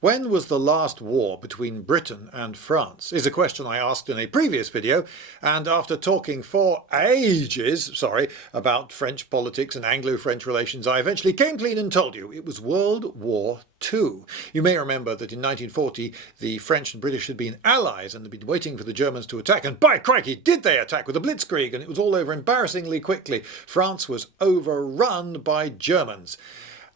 When was the last war between Britain and France? Is a question I asked in a previous video, and after talking for ages, about French politics and Anglo-French relations, I eventually came clean and told you it was World War II. You may remember that in 1940 the French and British had been allies and had been waiting for the Germans to attack, and by crikey did they attack with a blitzkrieg, and it was all over embarrassingly quickly. France was overrun by Germans,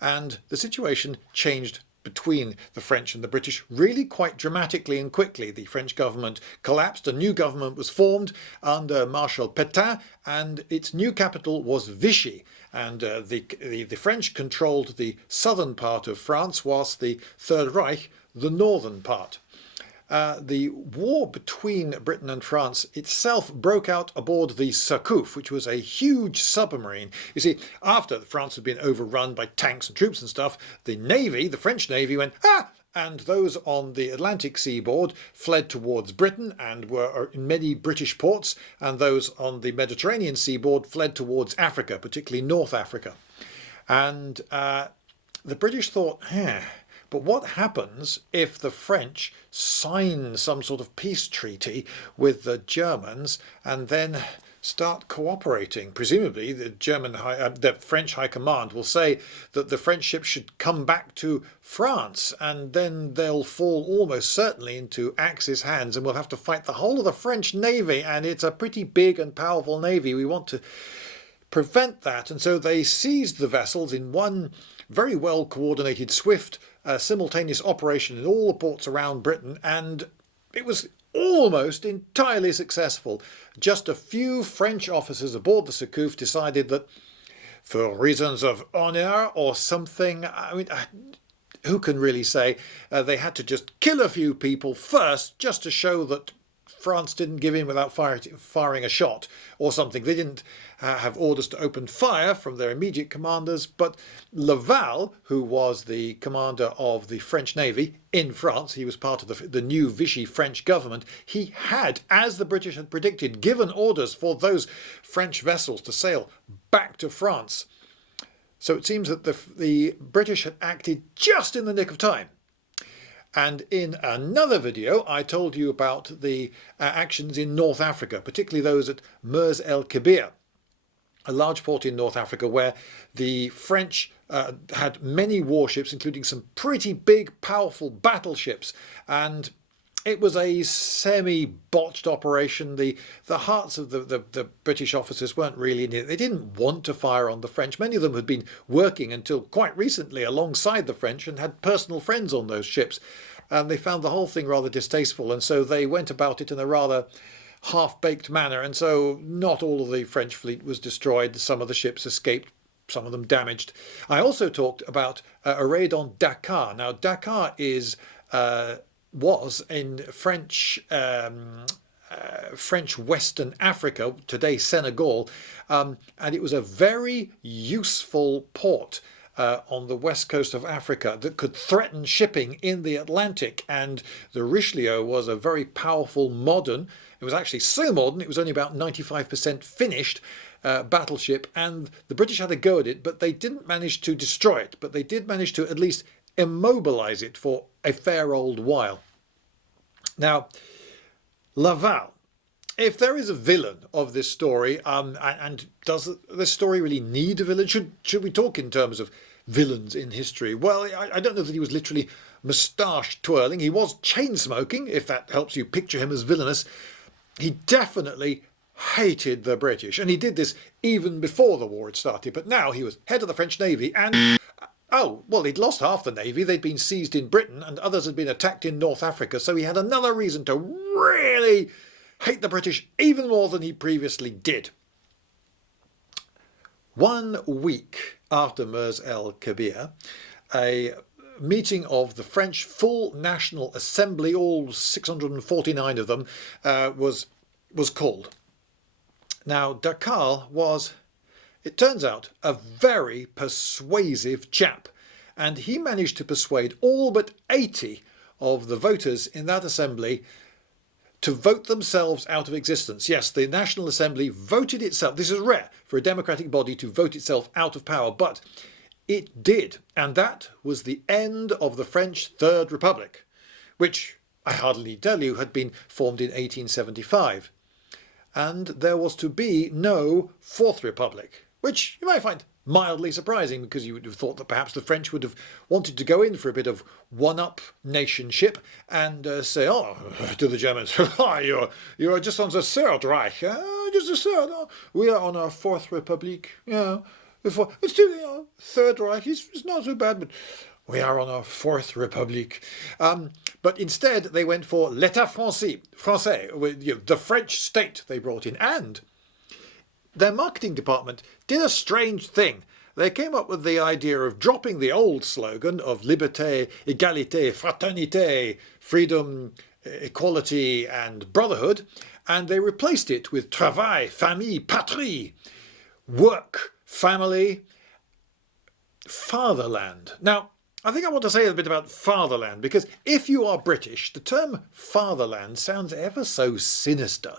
and the situation changed between the French and the British really quite dramatically and quickly. The French government collapsed, a new government was formed under Marshal Pétain, and its new capital was Vichy. And the French controlled the southern part of France, whilst the Third Reich the northern part. The war between Britain and France itself broke out aboard the Surcouf, which was a huge submarine. You see, after France had been overrun by tanks and troops and stuff, the Navy, the French Navy, went, ah! And those on the Atlantic seaboard fled towards Britain and were in many British ports, and those on the Mediterranean seaboard fled towards Africa, particularly North Africa. And the British thought, but what happens if the French sign some sort of peace treaty with the Germans and then start cooperating? Presumably the French High Command will say that the French ships should come back to France, and then they'll fall almost certainly into Axis hands and we'll have to fight the whole of the French Navy, and it's a pretty big and powerful navy. We want to prevent that, and so they seized the vessels in one very well coordinated, swift, simultaneous operation in all the ports around Britain, and it was almost entirely successful. Just a few French officers aboard the Surcouf decided that, for reasons of honour or something, who can really say, they had to just kill a few people first, just to show that France didn't give in without firing a shot or something. They didn't have orders to open fire from their immediate commanders, but Laval, who was the commander of the French Navy in France, he was part of the new Vichy French government, he had, as the British had predicted, given orders for those French vessels to sail back to France. So it seems that the British had acted just in the nick of time. And in another video, I told you about the actions in North Africa, particularly those at Mers el-Kebir, a large port in North Africa where the French had many warships, including some pretty big, powerful battleships. And it was a semi-botched operation. The hearts of the British officers weren't really in it. They didn't want to fire on the French. Many of them had been working until quite recently alongside the French and had personal friends on those ships. And they found the whole thing rather distasteful, and so they went about it in a rather half-baked manner. And so not all of the French fleet was destroyed. Some of the ships escaped, some of them damaged. I also talked about a raid on Dakar. Now, Dakar was in French Western Africa, today Senegal, and it was a very useful port on the west coast of Africa that could threaten shipping in the Atlantic. And the Richelieu was a very powerful modern, it was actually so modern it was only about 95% finished, battleship, and the British had a go at it, but they didn't manage to destroy it, but they did manage to at least immobilise it for a fair old while. Now, Laval. If there is a villain of this story, and does this story really need a villain? Should we talk in terms of villains in history? Well, I don't know that he was literally moustache twirling. He was chain smoking, if that helps you picture him as villainous. He definitely hated the British, and he did this even before the war had started. But now he was head of the French Navy, and oh, well, he'd lost half the Navy. They'd been seized in Britain, and others had been attacked in North Africa. So he had another reason to really hate the British even more than he previously did. 1 week after Mers el-Kebir, a meeting of the French Full National Assembly, all 649 of them, was called. Now, Dakar was, it turns out, a very persuasive chap, and he managed to persuade all but 80 of the voters in that assembly to vote themselves out of existence. Yes, the National Assembly voted itself. This is rare for a democratic body to vote itself out of power, but It did, and that was the end of the French Third Republic, which, I hardly need tell you, had been formed in 1875. And there was to be no Fourth Republic, which you might find mildly surprising, because you would have thought that perhaps the French would have wanted to go in for a bit of one-up nationship and say, oh, to the Germans, you're just on the Third Reich, just the Third, we are on our Fourth Republic, it's still, Third Reich, it's not so bad, but we are on our Fourth Republic. But instead they went for l'État français, the French state they brought in, and their marketing department did a strange thing. They came up with the idea of dropping the old slogan of liberté, égalité, fraternité, freedom, equality and brotherhood, and they replaced it with travail, famille, patrie, work, family, fatherland. Now, I think I want to say a bit about fatherland, because if you are British, the term fatherland sounds ever so sinister.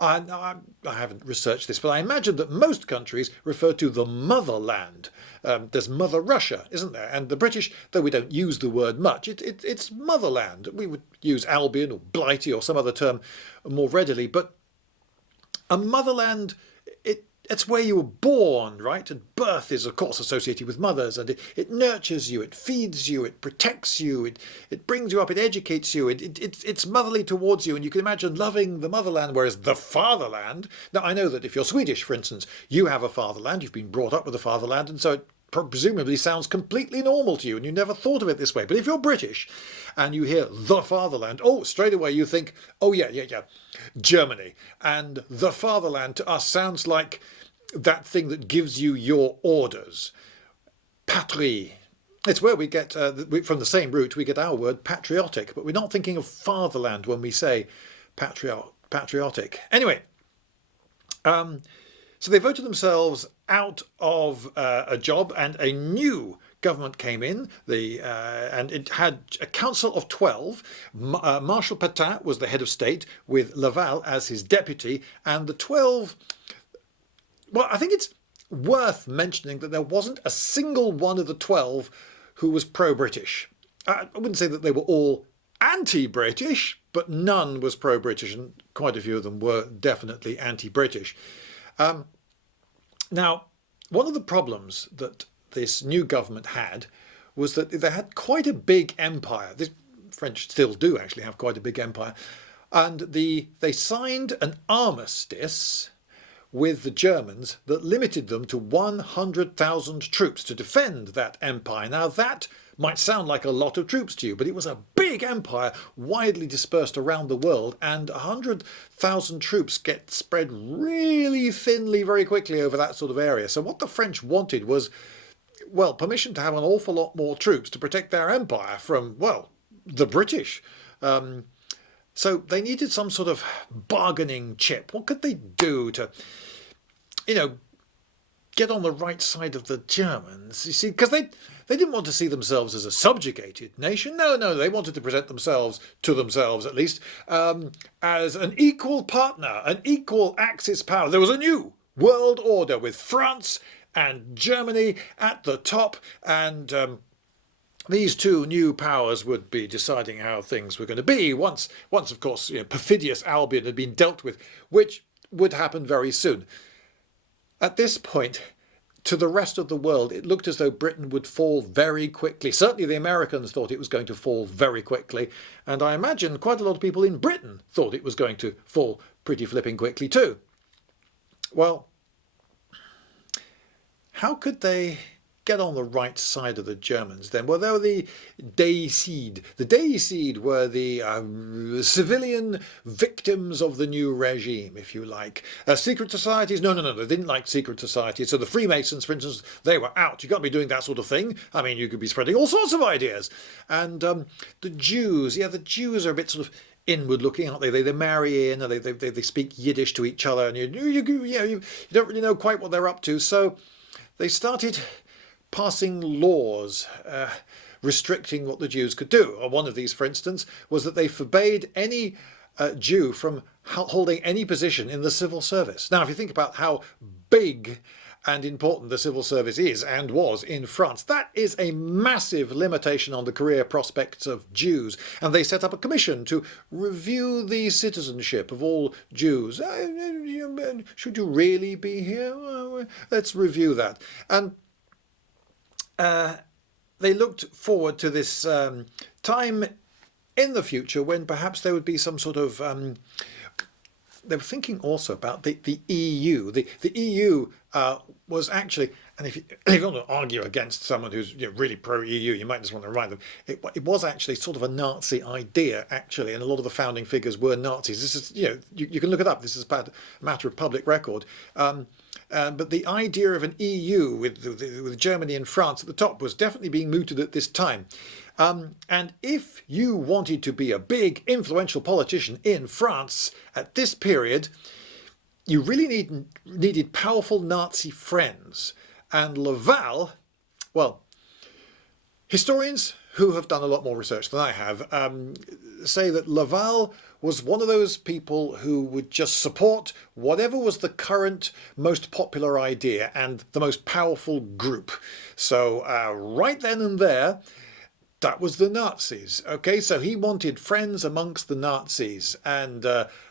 I haven't researched this, but I imagine that most countries refer to the motherland. There's Mother Russia, isn't there? And the British, though we don't use the word much, it's motherland. We would use Albion or Blighty or some other term more readily, but a motherland, it's where you were born, right? And birth is, of course, associated with mothers, and it nurtures you, it feeds you, it protects you, it brings you up, it educates you, it's motherly towards you, and you can imagine loving the motherland, whereas the fatherland... Now, I know that if you're Swedish, for instance, you have a fatherland, you've been brought up with a fatherland, and so it presumably sounds completely normal to you, and you never thought of it this way. But if you're British and you hear the fatherland, oh, straight away you think, oh yeah, Germany. And the fatherland to us sounds like that thing that gives you your orders. Patrie. It's where we get, from the same root, we get our word patriotic, but we're not thinking of fatherland when we say patriotic. Anyway, so they voted themselves out of a job, and a new government came in, and it had a council of 12. Marshal Pétain was the head of state, with Laval as his deputy, and the 12... Well, I think it's worth mentioning that there wasn't a single one of the 12 who was pro-British. I wouldn't say that they were all anti-British, but none was pro-British, and quite a few of them were definitely anti-British. Now, one of the problems that this new government had was that they had quite a big empire. The French still do actually have quite a big empire. And they signed an armistice with the Germans that limited them to 100,000 troops to defend that empire. Now, that might sound like a lot of troops to you, but it was a big empire widely dispersed around the world, and 100,000 troops get spread really thinly very quickly over that sort of area. So what the French wanted was, well, permission to have an awful lot more troops to protect their empire from, well, the British. So they needed some sort of bargaining chip. What could they do to, get on the right side of the Germans? You see, because they didn't want to see themselves as a subjugated nation. No, they wanted to present themselves, to themselves at least, as an equal partner, an equal Axis power. There was a new world order with France and Germany at the top, and these two new powers would be deciding how things were going to be once of course, perfidious Albion had been dealt with, which would happen very soon. At this point, to the rest of the world, it looked as though Britain would fall very quickly. Certainly the Americans thought it was going to fall very quickly, and I imagine quite a lot of people in Britain thought it was going to fall pretty flipping quickly too. Well, how could they get on the right side of the Germans then? Well, there were the Déicide. The Déicide were the civilian victims of the new regime, if you like. Secret societies? No, they didn't like secret societies. So the Freemasons, for instance, they were out. You can't be doing that sort of thing. I mean, you could be spreading all sorts of ideas. And the Jews, the Jews are a bit sort of inward looking, aren't they? They marry in, and they speak Yiddish to each other, and you don't really know quite what they're up to. So they started passing laws restricting what the Jews could do. One of these, for instance, was that they forbade any Jew from holding any position in the civil service. Now, if you think about how big and important the civil service is and was in France. That is a massive limitation on the career prospects of Jews. And they set up a commission to review the citizenship of all Jews. Should you really be here? Let's review that. And they looked forward to this time in the future when perhaps there would be some sort of they were thinking also about the EU. The EU was actually, and if you want to argue against someone who's really pro-EU, you might just want to remind them, it was actually sort of a Nazi idea, actually, and a lot of the founding figures were Nazis. This is, you can look it up. This is a matter of public record. But the idea of an EU with Germany and France at the top was definitely being mooted at this time. And if you wanted to be a big, influential politician in France at this period, you really needed powerful Nazi friends. And Laval, well, historians who have done a lot more research than I have say that Laval was one of those people who would just support whatever was the current most popular idea and the most powerful group. So right then and there, that was the Nazis. Okay, so he wanted friends amongst the Nazis, and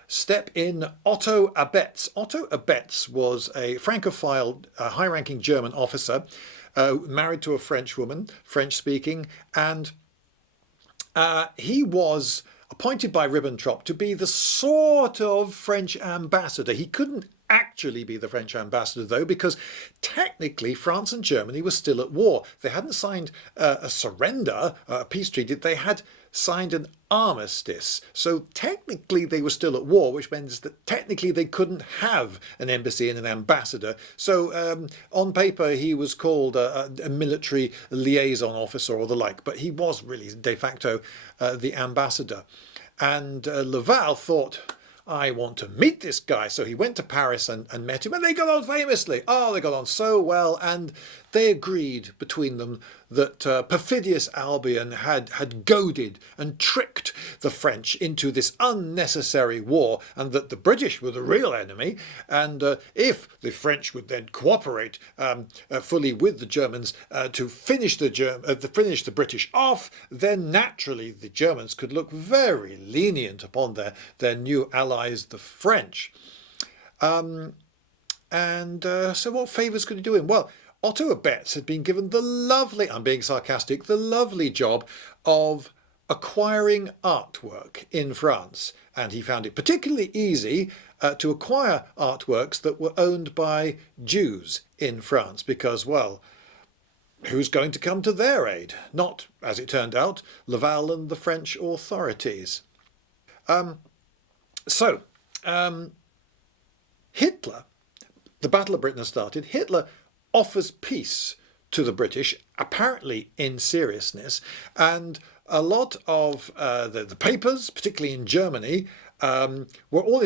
step in Otto Abetz. Otto Abetz was a Francophile, high-ranking German officer, married to a French woman, French-speaking, and he was appointed by Ribbentrop to be the sort of French ambassador. He couldn't actually be the French ambassador, though, because technically France and Germany were still at war. They hadn't signed a surrender, a peace treaty. They had signed an armistice. So technically they were still at war, which means that technically they couldn't have an embassy and an ambassador. So on paper he was called a military liaison officer or the like, but he was really de facto the ambassador. And Laval thought, I want to meet this guy. So he went to Paris and met him, and they got on famously. Oh, they got on so well, and they agreed between them that perfidious Albion had goaded and tricked the French into this unnecessary war, and that the British were the real enemy. And if the French would then cooperate fully with the Germans to finish the British off, then naturally the Germans could look very lenient upon their new allies, the French. So what favours could he do him? Well, Otto Abetz had been given the lovely, I'm being sarcastic, the lovely job of acquiring artwork in France. And he found it particularly easy to acquire artworks that were owned by Jews in France because, well, who's going to come to their aid? Not, as it turned out, Laval and the French authorities. Hitler, the Battle of Britain has started. Hitler offers peace to the British, apparently in seriousness, and a lot of the papers, particularly in Germany, were all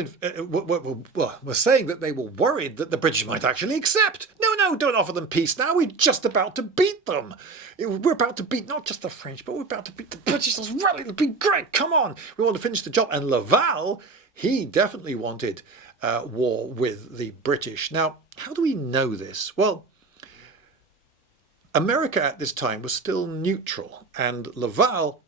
were saying that they were worried that the British might actually accept. No, don't offer them peace now. We're just about to beat them. We're about to beat not just the French, but we're about to beat the British as well. It'll be great. Come on. We want to finish the job. And Laval, he definitely wanted war with the British. Now, how do we know this? Well, America at this time was still neutral, and Laval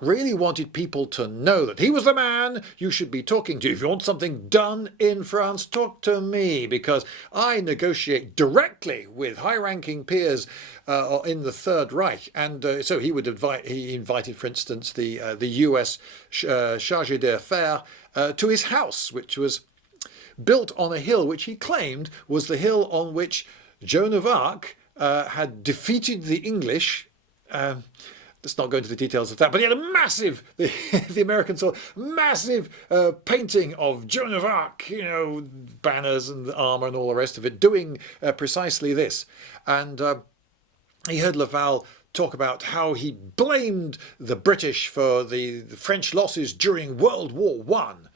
really wanted people to know that he was the man you should be talking to. If you want something done in France, talk to me, because I negotiate directly with high-ranking peers in the Third Reich. And so he invited, for instance, the US chargé d'affaires to his house, which was built on a hill which he claimed was the hill on which Joan of Arc had defeated the English. Let's not go into the details of that, but he had a massive, the Americans saw massive painting of Joan of Arc, banners and armour and all the rest of it, doing precisely this. And he heard Laval talk about how he blamed the British for the French losses during World War One,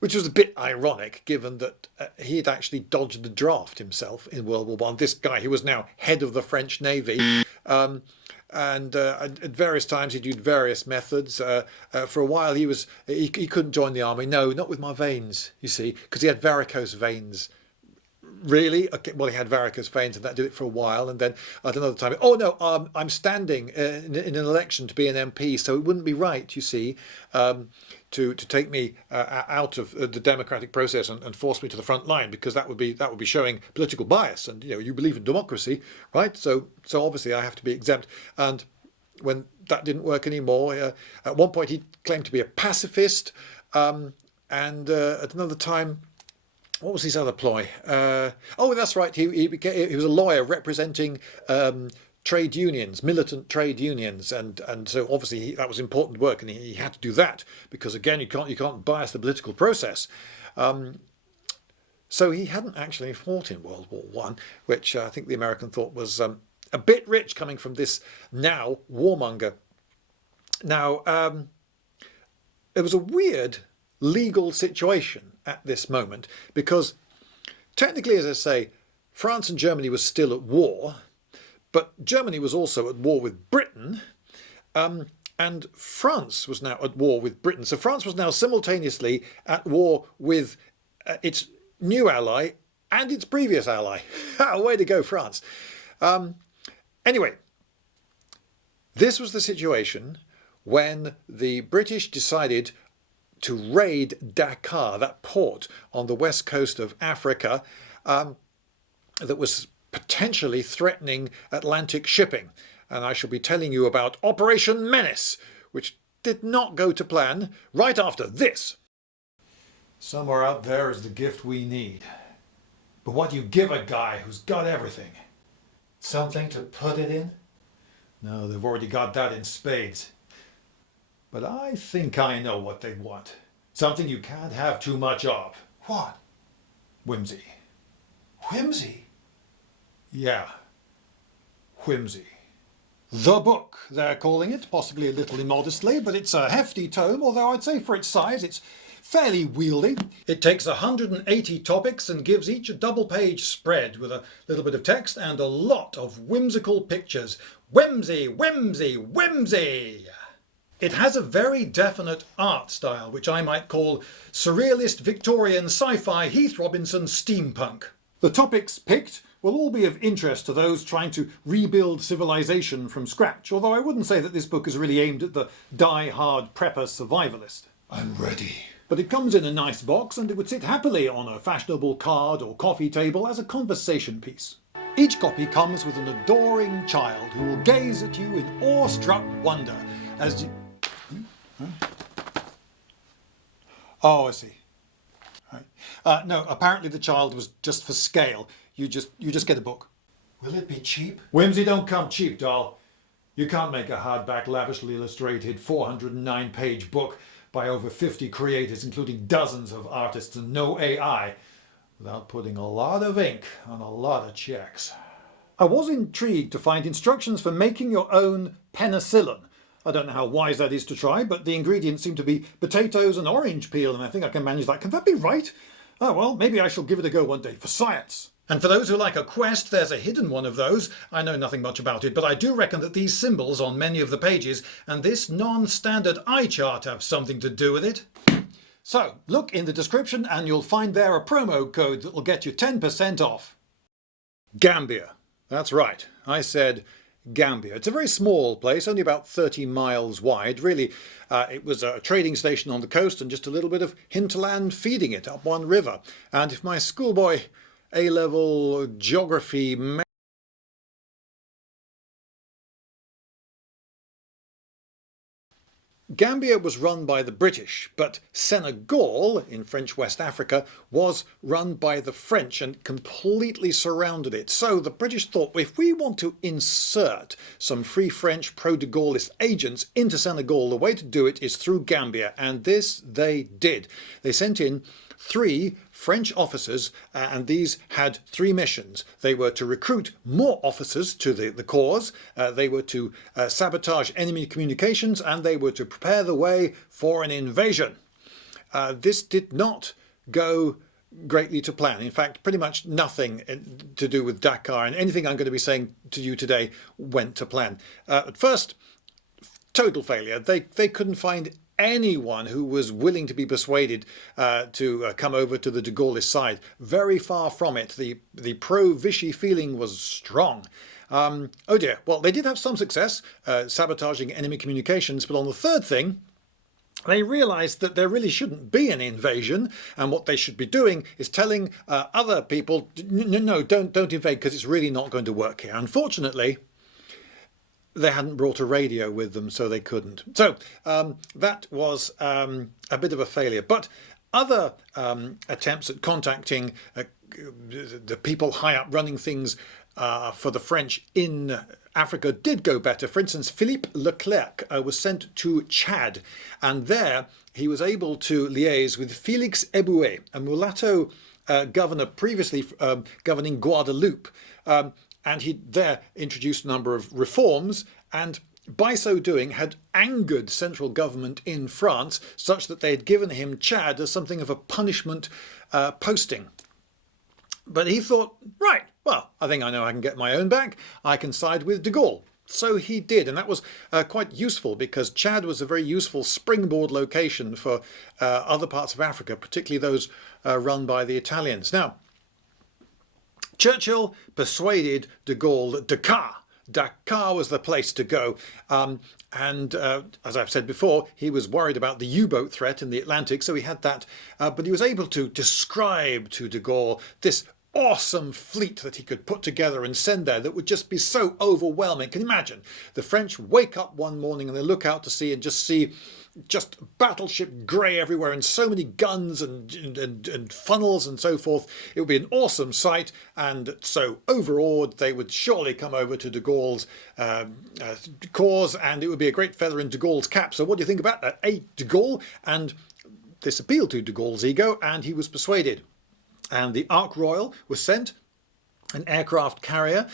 which was a bit ironic given that he had actually dodged the draft himself in World War One. This guy, he was now head of the French Navy. And at various times he'd used various methods. For a while he couldn't join the army. No, not with my veins, you see, because he had varicose veins Really? Okay, well, he had varicose veins and that did it for a while. And then at another time, oh no, I'm standing in an election to be an MP, so it wouldn't be right, you see, to take me out of the democratic process and force me to the front line, because that would be showing political bias. And you believe in democracy, right? So obviously I have to be exempt. And when that didn't work anymore, at one point he claimed to be a pacifist, and at another time, what was his other ploy? Oh, that's right. He was a lawyer representing trade unions, militant trade unions, and so obviously that was important work, and he had to do that because again you can't bias the political process. So he hadn't actually fought in World War One, which I think the American thought was a bit rich coming from this now warmonger. Now it was a weird legal situation at this moment, because technically, as I say, France and Germany were still at war, but Germany was also at war with Britain, and France was now at war with Britain. So France was now simultaneously at war with its new ally and its previous ally. Way to go, France. Anyway, this was the situation when the British decided to raid Dakar, that port on the west coast of Africa that was potentially threatening Atlantic shipping. And I shall be telling you about Operation Menace, which did not go to plan, right after this. Somewhere out there is the gift we need. But what do you give a guy who's got everything? Something to put it in? No, they've already got that in spades. But I think I know what they want. Something you can't have too much of. What? Whimsy. Whimsy? Yeah. Whimsy. The book, they're calling it, possibly a little immodestly, but it's a hefty tome, although I'd say for its size it's fairly wieldy. It takes 180 topics and gives each a double-page spread with a little bit of text and a lot of whimsical pictures. Whimsy, whimsy, whimsy! It has a very definite art style, which I might call surrealist Victorian sci-fi Heath Robinson steampunk. The topics picked will all be of interest to those trying to rebuild civilization from scratch, although I wouldn't say that this book is really aimed at the die-hard prepper survivalist. I'm ready. But it comes in a nice box and it would sit happily on a fashionable card or coffee table as a conversation piece. Each copy comes with an adoring child who will gaze at you in awestruck wonder as you... Oh, I see. Right. No, apparently the child was just for scale. You just get a book. Will it be cheap? Whimsy don't come cheap, doll. You can't make a hardback, lavishly illustrated 409-page book by over 50 creators, including dozens of artists and no AI, without putting a lot of ink on a lot of checks. I was intrigued to find instructions for making your own penicillin. I don't know how wise that is to try, but the ingredients seem to be potatoes and orange peel, and I think I can manage that. Can that be right? Oh well, maybe I shall give it a go one day, for science. And for those who like a quest, there's a hidden one of those. I know nothing much about it, but I do reckon that these symbols on many of the pages and this non-standard eye chart have something to do with it. So, look in the description and you'll find there a promo code that will get you 10% off. Gambia. That's right. I said Gambia. It's a very small place, only about 30 miles wide. Really, it was a trading station on the coast and just a little bit of hinterland feeding it up one river. And if my schoolboy A-level geography Gambia was run by the British, but Senegal, in French West Africa, was run by the French and completely surrounded it. So the British thought, if we want to insert some Free French pro-de Gaullist agents into Senegal, the way to do it is through Gambia, and this they did. They sent in 3 French officers, and these had 3 missions. They were to recruit more officers to the cause, they were to sabotage enemy communications, and they were to prepare the way for an invasion. This did not go greatly to plan. In fact, pretty much nothing to do with Dakar, and anything I'm going to be saying to you today went to plan. At first, total failure. They couldn't find anyone who was willing to be persuaded to come over to the de Gaullist side. Very far from it. The pro-Vichy feeling was strong. Oh dear. Well, they did have some success sabotaging enemy communications, but on the third thing, they realised that there really shouldn't be an invasion, and what they should be doing is telling other people, no, don't invade, because it's really not going to work here. Unfortunately, they hadn't brought a radio with them, so they couldn't. So that was a bit of a failure. But other attempts at contacting the people high up running things for the French in Africa did go better. For instance, Philippe Leclerc was sent to Chad, and there he was able to liaise with Félix Éboué, a mulatto governor previously governing Guadeloupe. And he there introduced a number of reforms, and by so doing had angered central government in France such that they had given him Chad as something of a punishment posting. But he thought, right, well, I think I know I can get my own back. I can side with de Gaulle. So he did, and that was quite useful, because Chad was a very useful springboard location for other parts of Africa, particularly those run by the Italians. Now, Churchill persuaded de Gaulle that Dakar was the place to go. And as I've said before, he was worried about the U-boat threat in the Atlantic, so he had that. But he was able to describe to de Gaulle this awesome fleet that he could put together and send there that would just be so overwhelming. Can you imagine? The French wake up one morning and they look out to sea and just see battleship grey everywhere and so many guns and funnels and so forth. It would be an awesome sight, and so overawed they would surely come over to de Gaulle's cause, and it would be a great feather in de Gaulle's cap. So what do you think about that? De Gaulle, and this appealed to de Gaulle's ego, and he was persuaded. And the Ark Royal was sent, an aircraft carrier,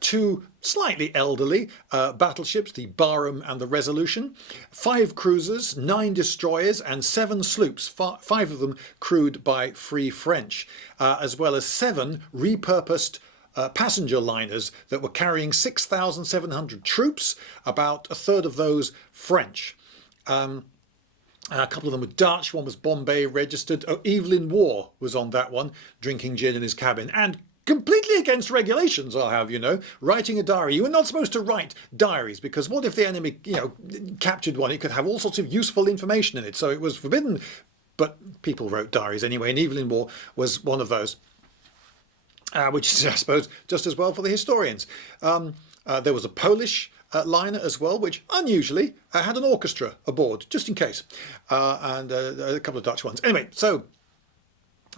two slightly elderly battleships, the Barham and the Resolution, 5 cruisers, 9 destroyers and 7 sloops, 5 of them crewed by Free French, as well as 7 repurposed passenger liners that were carrying 6,700 troops, about a third of those French. A couple of them were Dutch, one was Bombay registered. Oh, Evelyn Waugh was on that one, drinking gin in his cabin. And completely against regulations, I'll have you know, writing a diary. You were not supposed to write diaries, because what if the enemy, captured one? It could have all sorts of useful information in it, so it was forbidden. But people wrote diaries anyway, and Evelyn Waugh was one of those, which is, I suppose, just as well for the historians. There was a Polish liner as well, which unusually had an orchestra aboard, just in case, and a couple of Dutch ones. Anyway, so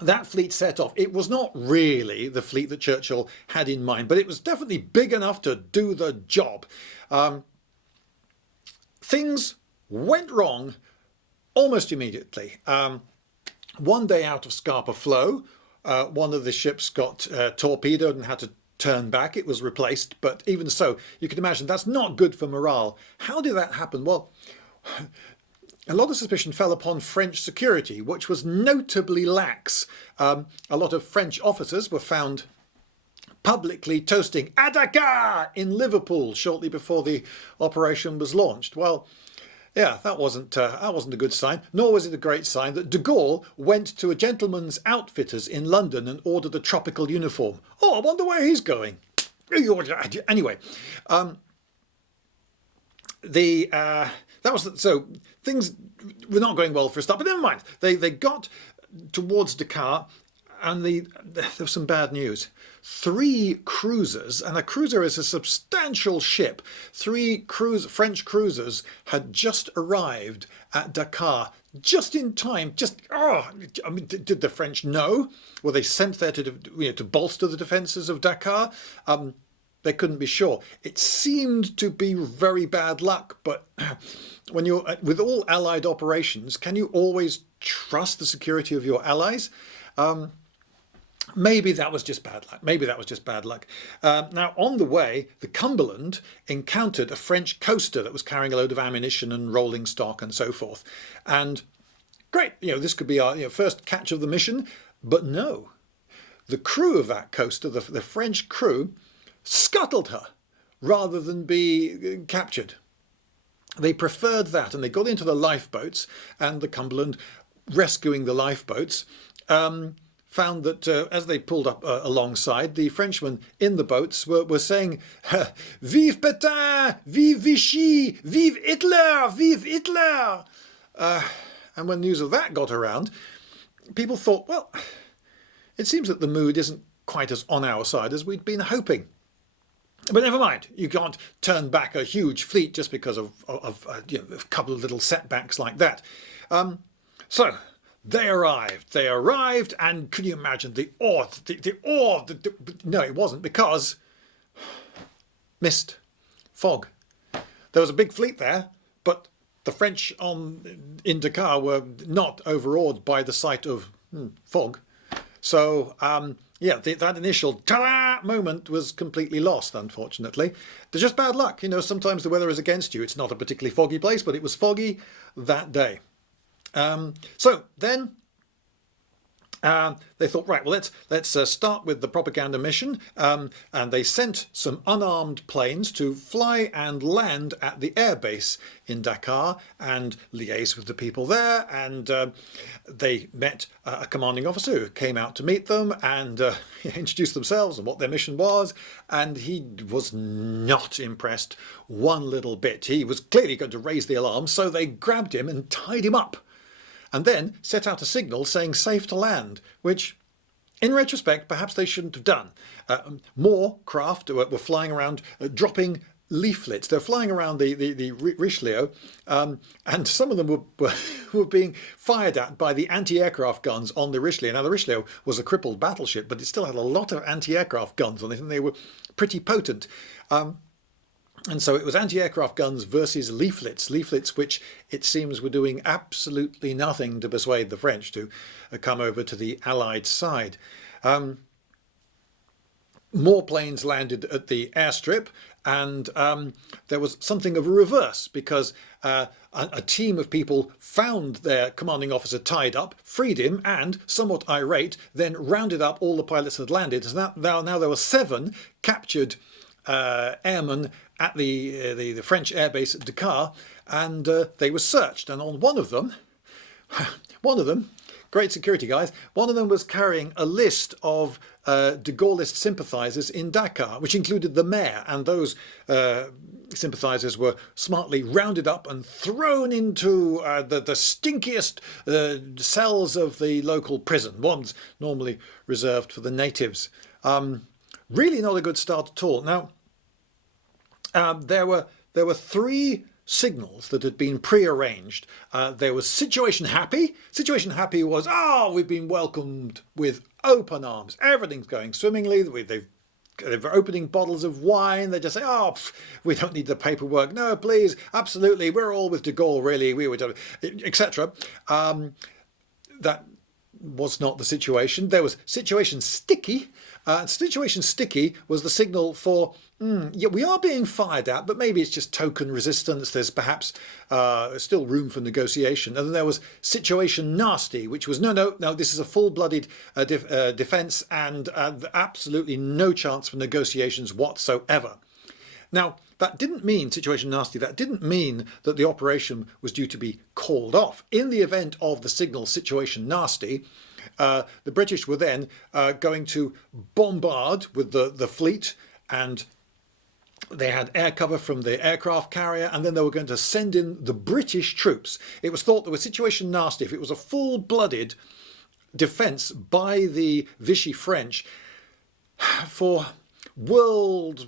that fleet set off. It was not really the fleet that Churchill had in mind, but it was definitely big enough to do the job. Things went wrong almost immediately. One day out of Scapa Flow, one of the ships got torpedoed and had to turn back. It was replaced, but even so, you can imagine that's not good for morale. How did that happen? Well, a lot of suspicion fell upon French security, which was notably lax. A lot of French officers were found publicly toasting "à Dakar" in Liverpool shortly before the operation was launched. Well, yeah, that wasn't a good sign, nor was it a great sign that de Gaulle went to a gentleman's outfitters in London and ordered a tropical uniform. Oh, I wonder where he's going. Anyway, so things were not going well for a start, but never mind. They got towards Dakar, and there was some bad news. 3 cruisers, and a cruiser is a substantial ship, 3 French cruisers had just arrived at Dakar, just in time. Did the French know? Were they sent there to bolster the defences of Dakar? They couldn't be sure. It seemed to be very bad luck, but when you're with all Allied operations, can you always trust the security of your allies? Maybe that was just bad luck. Now, on the way, the Cumberland encountered a French coaster that was carrying a load of ammunition and rolling stock and so forth. And great, this could be our first catch of the mission. But no, the crew of that coaster, the French crew, scuttled her rather than be captured. They preferred that, and they got into the lifeboats, and the Cumberland, rescuing the lifeboats, found that as they pulled up alongside, the Frenchmen in the boats were saying, "Vive Pétain! Vive Vichy! Vive Hitler! Vive Hitler!" And when news of that got around, people thought, well, it seems that the mood isn't quite as on our side as we'd been hoping. But never mind, you can't turn back a huge fleet just because of you know, a couple of little setbacks like that. So they arrived, and can you imagine the awe, no, it wasn't, because mist, fog. There was a big fleet there, but the French in Dakar were not overawed by the sight of fog. So, yeah, that initial ta-da moment was completely lost, unfortunately. There's just bad luck. You know, sometimes the weather is against you. It's not a particularly foggy place, but it was foggy that day. So then they thought, right, well, let's start with the propaganda mission. And they sent some unarmed planes to fly and land at the airbase in Dakar and liaise with the people there. And they met a commanding officer who came out to meet them and introduced themselves and what their mission was. And he was not impressed one little bit. He was clearly going to raise the alarm, so they grabbed him and tied him up, and then set out a signal saying safe to land, which, in retrospect, perhaps they shouldn't have done. More craft were flying around, dropping leaflets. They're flying around the Richelieu, and some of them were being fired at by the anti-aircraft guns on the Richelieu. Now, the Richelieu was a crippled battleship, but it still had a lot of anti-aircraft guns on it, and they were pretty potent. And so it was anti-aircraft guns versus leaflets which it seems were doing absolutely nothing to persuade the French to come over to the Allied side. More planes landed at the airstrip, and there was something of a reverse, because a team of people found their commanding officer tied up, freed him, and, somewhat irate, then rounded up all the pilots that had landed. So now there were 7 captured airmen at the French airbase at Dakar, and they were searched. And on one of them, great security guys, one of them was carrying a list of de Gaulleist sympathisers in Dakar, which included the mayor, and those sympathisers were smartly rounded up and thrown into the stinkiest cells of the local prison, ones normally reserved for the natives. Really not a good start at all. Now, there were 3 signals that had been pre-arranged. There was situation happy. Situation happy was, we've been welcomed with open arms. Everything's going swimmingly. They're opening bottles of wine. They just say, we don't need the paperwork. No, please, absolutely. We're all with de Gaulle, really. We were, etc. That was not the situation. There was situation sticky. Situation sticky was the signal for, yeah, we are being fired at, but maybe it's just token resistance. There's perhaps still room for negotiation. And then there was situation nasty, which was, no, this is a full-blooded defence, and absolutely no chance for negotiations whatsoever. Now, that didn't mean, situation nasty, that didn't mean that the operation was due to be called off. In the event of the signal situation nasty, the British were then going to bombard with the fleet, and they had air cover from the aircraft carrier, and then they were going to send in the British troops. It was thought that with situation nasty, if it was a full-blooded defence by the Vichy French, for world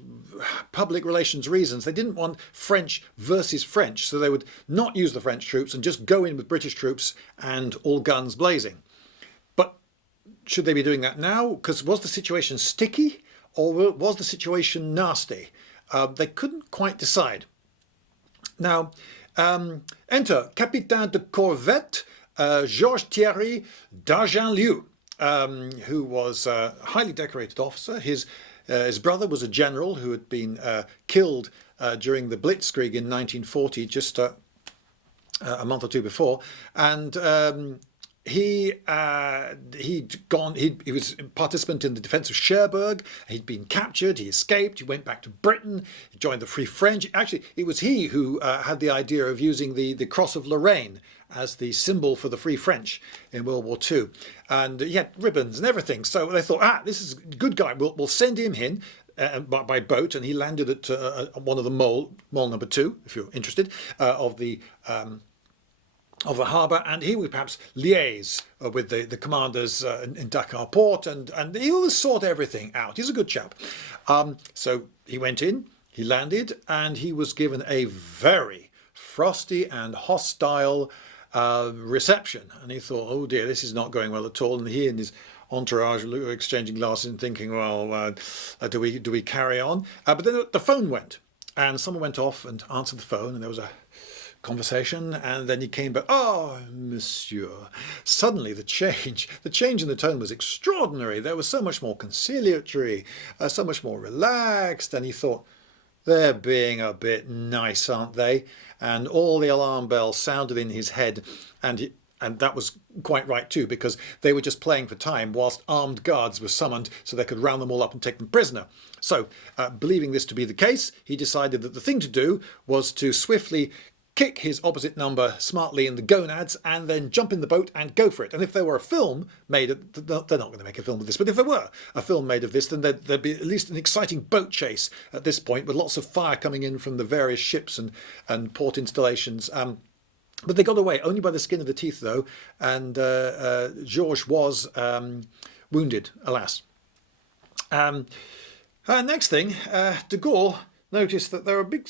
public relations reasons, they didn't want French versus French, so they would not use the French troops and just go in with British troops and all guns blazing. But should they be doing that now? Because was the situation sticky, or was the situation nasty? They couldn't quite decide. Now, enter Capitaine de Corvette Georges Thierry d'Argenlieu, who was a highly decorated officer. His brother was a general who had been killed during the Blitzkrieg in 1940, just a month or two before, and he was a participant in the defence of Cherbourg. He'd been captured. He escaped. He went back to Britain. He joined the Free French. Actually, it was he who had the idea of using the Cross of Lorraine as the symbol for the Free French in World War II, and he had ribbons and everything. So they thought, this is a good guy. We'll send him in. By boat, and he landed at one of the mole number 2, if you're interested, of the harbour, and he would perhaps liaise with the commanders in Dakar port, and he will sort everything out. He's a good chap. So he went in, he landed, and he was given a very frosty and hostile reception. And he thought, oh dear, this is not going well at all. And he and his entourage were exchanging glasses and thinking, well, do we carry on? But then the phone went, and someone went off and answered the phone, and there was a conversation, and then he came back. Oh, monsieur. Suddenly the change in the tone was extraordinary. There was so much more conciliatory, so much more relaxed, and he thought, they're being a bit nice, aren't they? And all the alarm bells sounded in his head, and that was quite right too, because they were just playing for time whilst armed guards were summoned so they could round them all up and take them prisoner. So, believing this to be the case, he decided that the thing to do was to swiftly kick his opposite number smartly in the gonads and then jump in the boat and go for it. And if there were a film made, they're not going to make a film of this, but if there were a film made of this, then there'd be at least an exciting boat chase at this point, with lots of fire coming in from the various ships and port installations. But they got away only by the skin of the teeth, though, and Georges was wounded, alas. Next thing, de Gaulle noticed that there were big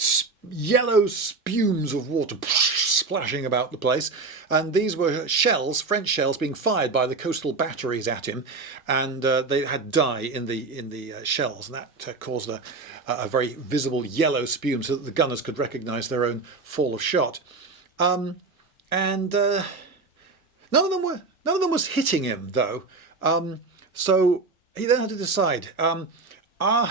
yellow spumes of water splashing about the place, and these were shells, French shells, being fired by the coastal batteries at him, and they had dye in the shells, and that caused a very visible yellow spume, so that the gunners could recognise their own fall of shot. And none of them was hitting him, though. So he then had to decide: are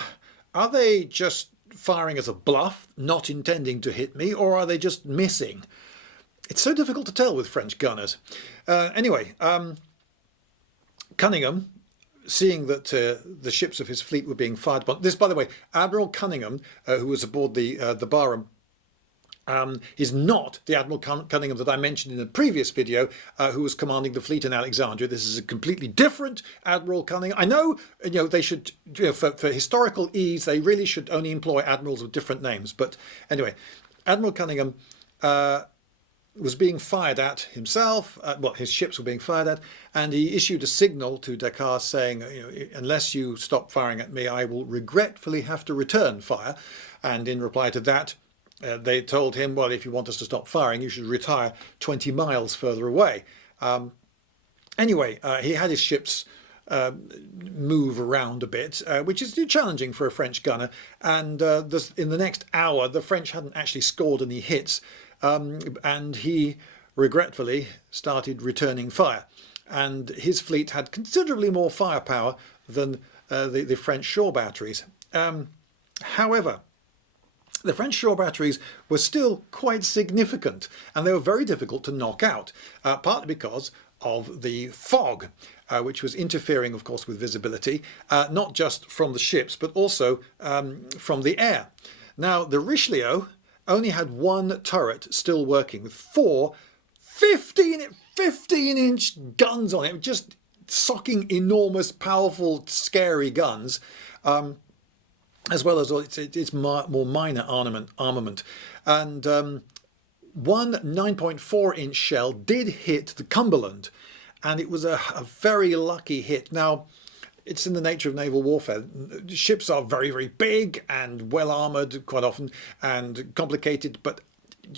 they just firing as a bluff, not intending to hit me, or are they just missing? It's so difficult to tell with French gunners. Anyway, Cunningham, seeing that the ships of his fleet were being fired upon. This, by the way, Admiral Cunningham, who was aboard the Barham, is not the Admiral Cunningham that I mentioned in the previous video, who was commanding the fleet in Alexandria. This is a completely different Admiral Cunningham. I know, they should, for historical ease, they really should only employ admirals with different names. But anyway, Admiral Cunningham was being fired at himself. His ships were being fired at, and he issued a signal to Dakar saying, unless you stop firing at me, I will regretfully have to return fire. And in reply to that, they told him, well, if you want us to stop firing, you should retire 20 miles further away. Anyway, he had his ships move around a bit, which is challenging for a French gunner. And in the next hour, the French hadn't actually scored any hits, and he regretfully started returning fire. And his fleet had considerably more firepower than the French shore batteries. However, the French shore batteries were still quite significant, and they were very difficult to knock out, partly because of the fog, which was interfering, of course, with visibility, not just from the ships, but also from the air. Now, the Richelieu only had one turret still working, with four 15-inch guns on it, just socking enormous, powerful, scary guns. As well as its more minor armament. And one 9.4-inch shell did hit the Cumberland, and it was a very lucky hit. Now, it's in the nature of naval warfare. Ships are very, very big and well-armoured quite often and complicated, but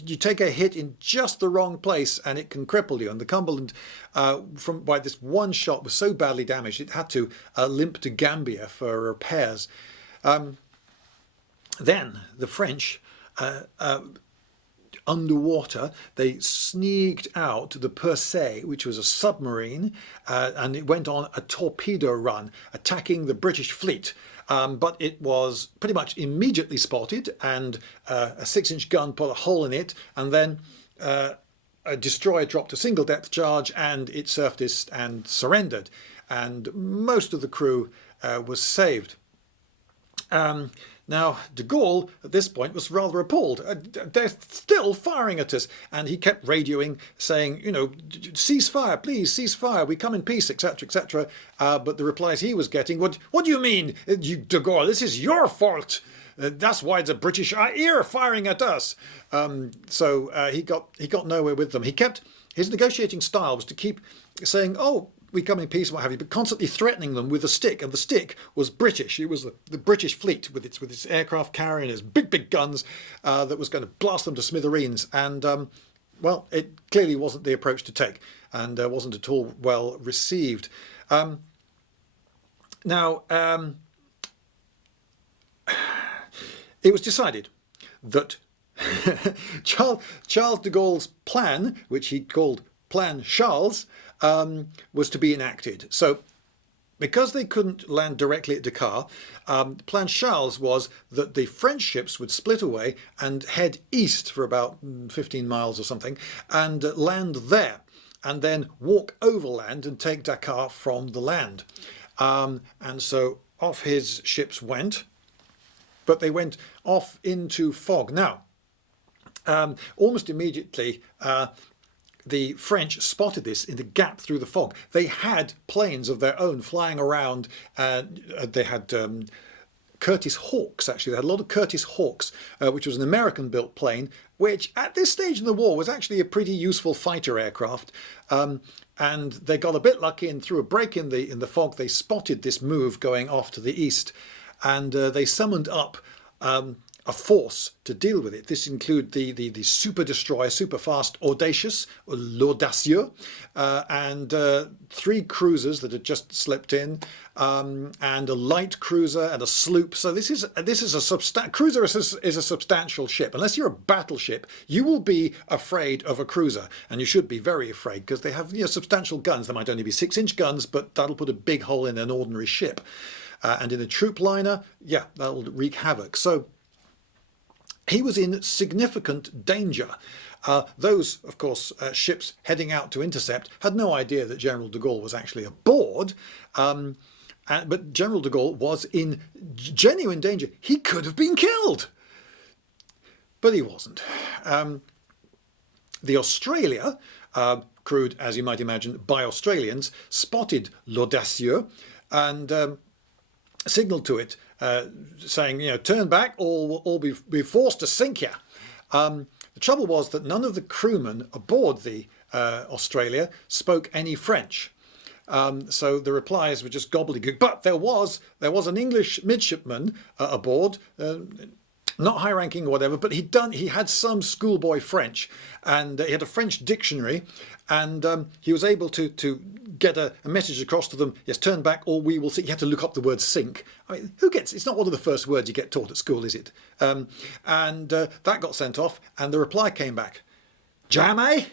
you take a hit in just the wrong place and it can cripple you. And the Cumberland, by this one shot, was so badly damaged it had to limp to Gambia for repairs. Then the French, underwater, they sneaked out the Percé, which was a submarine, and it went on a torpedo run, attacking the British fleet. But it was pretty much immediately spotted, and a 6-inch gun put a hole in it, and then a destroyer dropped a single depth charge and it surfaced and surrendered. And most of the crew was saved. Now, de Gaulle, at this point, was rather appalled. They're still firing at us. And he kept radioing, saying, you know, cease fire, please, cease fire, we come in peace, etc., etc. But the replies he was getting, what do you mean, de Gaulle, this is your fault. That's why the British are here firing at us. So he got nowhere with them. His negotiating style was to keep saying, oh, we come in peace and what have you, but constantly threatening them with a stick, and the stick was British. It was the British fleet with its aircraft carrier and its big guns that was going to blast them to smithereens. And well, it clearly wasn't the approach to take, and wasn't at all well received. Now, it was decided that Charles de Gaulle's plan, which he called Plan Charles, was to be enacted. So because they couldn't land directly at Dakar, Plan Charles was that the French ships would split away and head east for about 15 miles or something and land there, and then walk overland and take Dakar from the land. And so off his ships went, but they went off into fog. Now, almost immediately, the French spotted this in the gap through the fog. They had planes of their own flying around. They had Curtiss Hawks, actually. They had a lot of Curtiss Hawks, which was an American-built plane, which at this stage in the war was actually a pretty useful fighter aircraft. And they got a bit lucky, and through a break in the fog, they spotted this move going off to the east. And they summoned up a force to deal with it. This included the super destroyer, super fast Audacious, or l'Audacieux, and 3 cruisers that had just slipped in, and a light cruiser and a sloop. So this is a cruiser is a substantial ship. Unless you're a battleship, you will be afraid of a cruiser, and you should be very afraid because they have substantial guns. They might only be 6-inch guns, but that'll put a big hole in an ordinary ship. And in a troop liner, yeah, that'll wreak havoc. So he was in significant danger. Those, of course, ships heading out to intercept had no idea that General de Gaulle was actually aboard. But General de Gaulle was in genuine danger. He could have been killed. But he wasn't. The Australia, crewed, as you might imagine, by Australians, spotted l'Audacieux and signalled to it, saying, turn back or we'll all be forced to sink you. The trouble was that none of the crewmen aboard the Australia spoke any French. So the replies were just gobbledygook. But there was an English midshipman aboard, not high ranking or whatever, but he had some schoolboy French, and he had a French dictionary, and he was able to get a message across to them. Yes, turn back or we will sink. You had to look up the word sink. I mean, it's not one of the first words you get taught at school, is it? And that got sent off, and the reply came back. Jamais?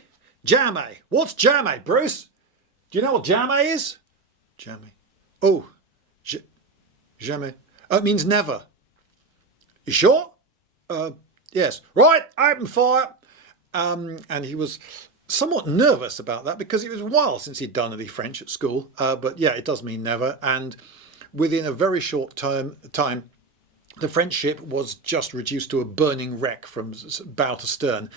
Jamais. What's jamais, Bruce? Do you know what jamais is? Jamais. Oh, jamais. It means never. You sure? Yes. Right, open fire. And he was somewhat nervous about that because it was a while since he'd done any French at school. But yeah, it does mean never. And within a very short time, the French ship was just reduced to a burning wreck from bow to stern,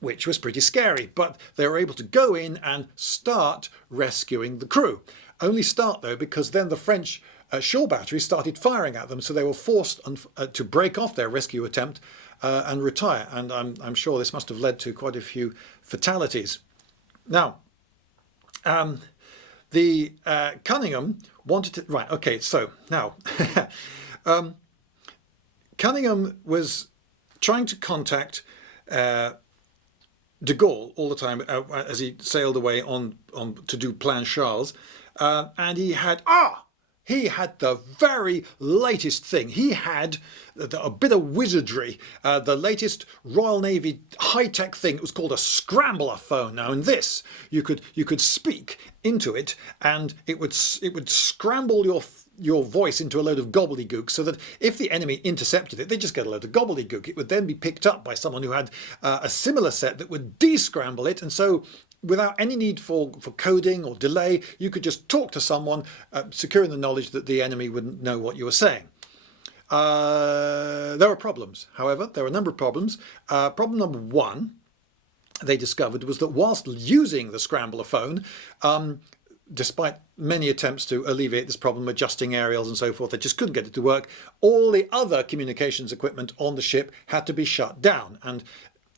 which was pretty scary. But they were able to go in and start rescuing the crew. Only start, though, because then the French shore batteries started firing at them, so they were forced to break off their rescue attempt and retire. And I'm sure this must have led to quite a few fatalities. Now, the Cunningham wanted to... Right, okay, so now... Cunningham was trying to contact de Gaulle all the time as he sailed away on to do Plan Charles, and he had the very latest thing. He had a bit of wizardry, the latest Royal Navy high-tech thing. It was called a scrambler phone. Now, in this, you could speak into it, and it would scramble your voice into a load of gobbledygook, so that if the enemy intercepted it, they just get a load of gobbledygook. It would then be picked up by someone who had a similar set that would descramble it, and so without any need for coding or delay, you could just talk to someone, secure in the knowledge that the enemy wouldn't know what you were saying. There were problems, however. There were a number of problems. Problem number one they discovered was that whilst using the scrambler phone, despite many attempts to alleviate this problem, adjusting aerials and so forth, they just couldn't get it to work. All the other communications equipment on the ship had to be shut down, and